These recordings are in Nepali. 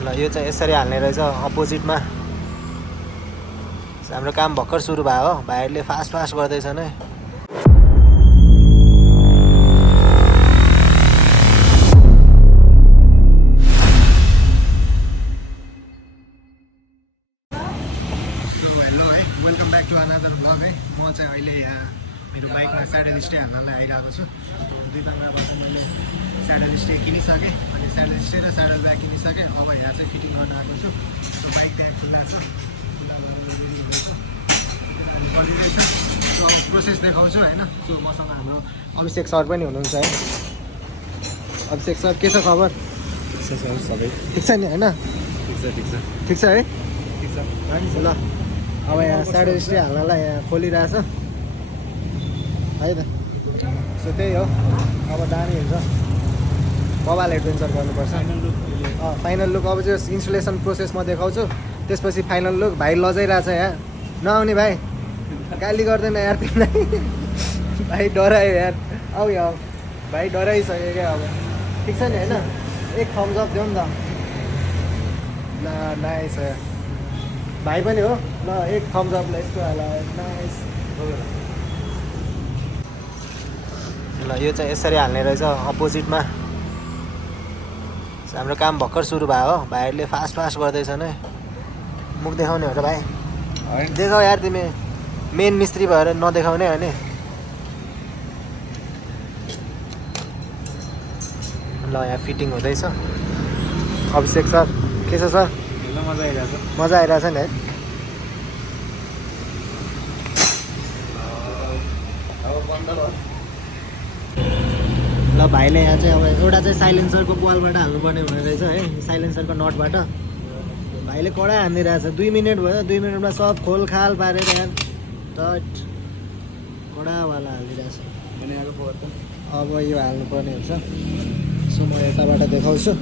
ल यो चाहिँ यसरी हाल्ने रहेछ अपोजिटमा। हाम्रो काम भर्खर सुरु भयो हो, भाइहरूले फास्ट गर्दैछन् है। हेलो है, welcome back to another vlog है। म चाहिँ अहिले यहाँ मेरो बाइकमा स्याडल स्टे हाल्नलाई आइरहेको छु। दुई तलाबाट मैले स्याडल स्टे किनिसकेँ, अनि स्याडल स्टे र स्याडल ब्याग किनिसकेँ। अब यहाँ चाहिँ फिटिङ गर्न आएको छु। बाइक त्यहाँ खुल्ला छ, पलिरहेछ। सो अब प्रोसेस देखाउँछु होइन। सो मसँग हाम्रो अभिषेक सर पनि हुनुहुन्छ है। अभिषेक सर के छ खबर? सबै ठिक छ नि होइन? ठिक छ है। ल अब यहाँ स्याडल स्टे हाल्नलाई यहाँ खोलिरहेछ है त। सो त्यही हो, अब दामी हुन्छ। मोबाइल एडभेन्चर गर्नुपर्छ। फाइनल लुक अब चाहिँ इन्स्टलेसन प्रोसेस म देखाउँछु, त्यसपछि फाइनल लुक। भाइ लजाइरहेछ यहाँ, नआउने भाइ, गाली गर्दैन यार तिमीलाई। भाइ डरायो यार, आऊ यहाँ भाइ, डराइसक्यो क्या अब। ठिक छ नि होइन? एक थम्स अप देऊ नि त। ल नाइस भाइ पनि हो। ल एक थम्स अप, ल यस्तो हाल, नाइस। ल यो चाहिँ यसरी हाल्ने रहेछ अपोजिटमा। हाम्रो काम भर्खर सुरु भयो हो, भाइहरूले फास्ट गर्दैछन् है। मुख देखाउने हो र भाइ? देखाऊ यार, तिमी मेन मिस्त्री भएर नदेखाउने हो नि। ल यहाँ फिटिङ हुँदैछ। अभिषेक सर के छ सर? मजा आइरहेछ नि है। ल भाइले यहाँ चाहिँ अब एउटा चाहिँ साइलेन्सरको बलबाट हाल्नुपर्ने हुने रहेछ है, साइलेन्सरको नटबाट। भाइले कडा हानिदिइरहेछ। 2 मिनट भयो, 2 मिनटमा सब खोलखाल पारेर यहाँ टट कडावाला हालिदिइरहेछ। अब यो हाल्नुपर्ने हुन्छ। सो म यताबाट देखाउँछु।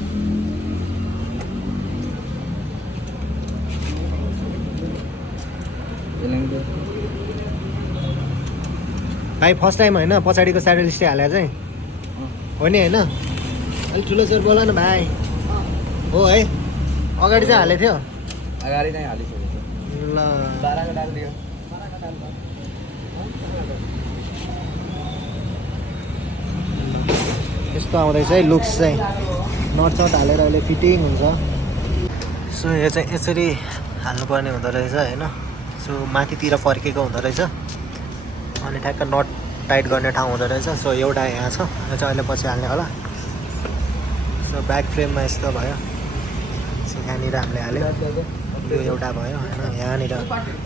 भाइ फर्स्ट टाइम होइन पछाडिको स्याडल स्टे हाले चाहिँ हो नि होइन? अलिक ठुलो जोर बोल न भाइ। हो है, अगाडि चाहिँ हालेको थियो? अगाडि नै हालिसकेको छ। ल यस्तो आउँदैछ है लुक्स चाहिँ। नट हालेर अहिले फिटिङ हुन्छ। सो यो चाहिँ यसरी हाल्नुपर्ने हुँदो रहेछ होइन। सो माथितिर फर्केको हुँदो रहेछ, अनि ठ्याक्क नट टाइट गर्ने ठाउँ हुँदो रहेछ। सो एउटा यहाँ छ, यो चाहिँ अहिले पछि हाल्ने होला। सो ब्याक फ्रेममा यस्तो भयो। सो यहाँनिर हामीले हाल्यो, यो एउटा भयो होइन। यहाँनिर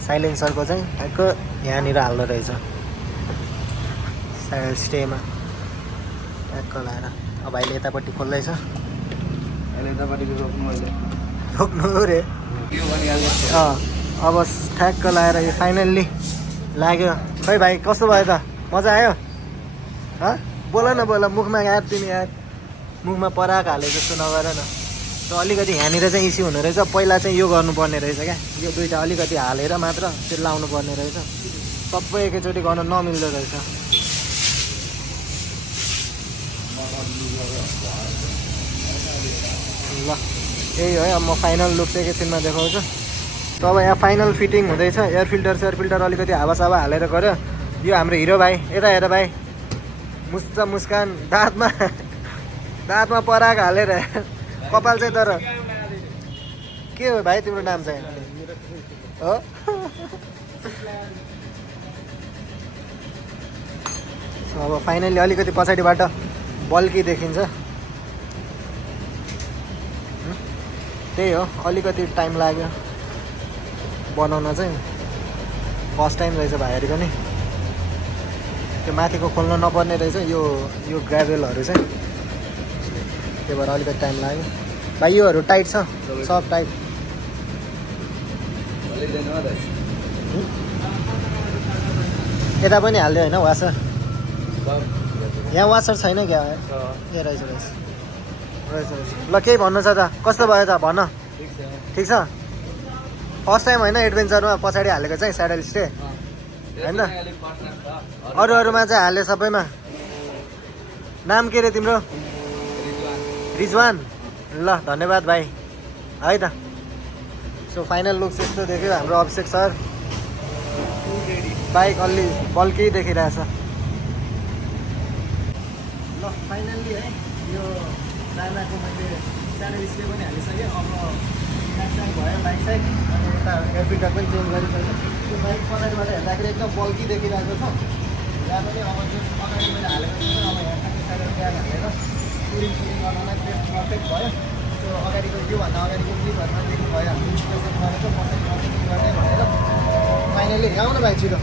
साइलेन्सरको चाहिँ ठ्याक्क यहाँनिर हाल्दो रहेछ स्याडल स्टेमा ठ्याक्क लाएर। अब अहिले यतापट्टि खोल्दैछ, रोक्नु रे। अब ठ्याक्क लाएर यो फाइनल्ली लाग्यो। खै भाइ कस्तो भयो त? मजा आयो? बोल न बोल, मुखमा यार तिमी यार, मुखमा पराक हाले जस्तो नगर न। त अलिकति यहाँनिर चाहिँ इस्यु हुने रहेछ। पहिला चाहिँ यो गर्नुपर्ने रहेछ क्या, यो दुइटा अलिकति हालेर मात्र त्यो लाउनु पर्ने रहेछ। सबै एकैचोटि गर्न नमिल्दो रहेछ। ल यही हो है। अब म फाइनल लुक चाहिँ एकैछिनमा देखाउँछु। अब यहाँ फाइनल फिटिङ हुँदैछ। एयर फिल्टर अलिकति हावा हालेर गऱ्यो। यो हाम्रो हिरो भाइ, यता हेर भाइ, मुस्कान, दाँतमा पराग हालेर। कपाल चाहिँ तर के हो भाइ तिम्रो नाम चाहिँ हो? अब फाइनली अलिकति पछाडिबाट बल्की देखिन्छ। त्यही हो, अलिकति टाइम लाग्यो बनाउन चाहिँ। फर्स्ट टाइम रहेछ भाइहरू पनि। त्यो माथिको खोल्न नपर्ने रहेछ यो ग्राभेलहरू चाहिँ, त्यही भएर अलिकति टाइम लाग्यो। भाइ योहरू टाइट छ, सब टाइट। यता पनि हाल्यो होइन वासर? यहाँ वासर छैन क्या? ए रहेछ। ल केही भन्नु छ त? कस्तो भयो त भन। ठिक छ? फर्स्ट टाइम होइन एडभेन्चरमा पछाडि हालेको चाहिँ स्याडल स्टे होइन? अरूमा चाहिँ हाल्यो सबैमा। नाम के रे तिम्रो? रिजवान। ल धन्यवाद भाइ। है त सो फाइनल लुक चाहिँ यस्तो देख्यो हाम्रो अभिषेक सर बाइक अलि बल्की देखिरहेछ ल फाइनल्ली है यो चाइनाको मैले सानो डिस्प्ले पनि हालिसकेँ अब एक्सचेन्ज भयो बाइक चाहिँ अनि यता एयरफिल्टर पनि चेन्ज गरिसकेँ त्यो बाइक पछाडिबाट हेर्दाखेरि एकदम बल्की देखिरहेको छ यहाँ पनि अब त्यो अगाडि मैले हालेको छु अब हेर्दा पछाडि ब्याग हालेर टुरिङ गर्नलाई पर्फेक्ट भयो सो अगाडिको योभन्दा अगाडिको क्लिपहरूमा देख्नु भयो हामीले इन्सपेक्सन गरेको पछाडि गर्ने भनेर फाइनली आउनु भाइ छिटो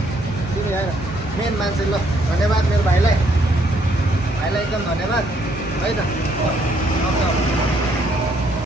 तिमी आएर मेन मान्छे ल धन्यवाद मेरो भाइलाई एकदम धन्यवाद है त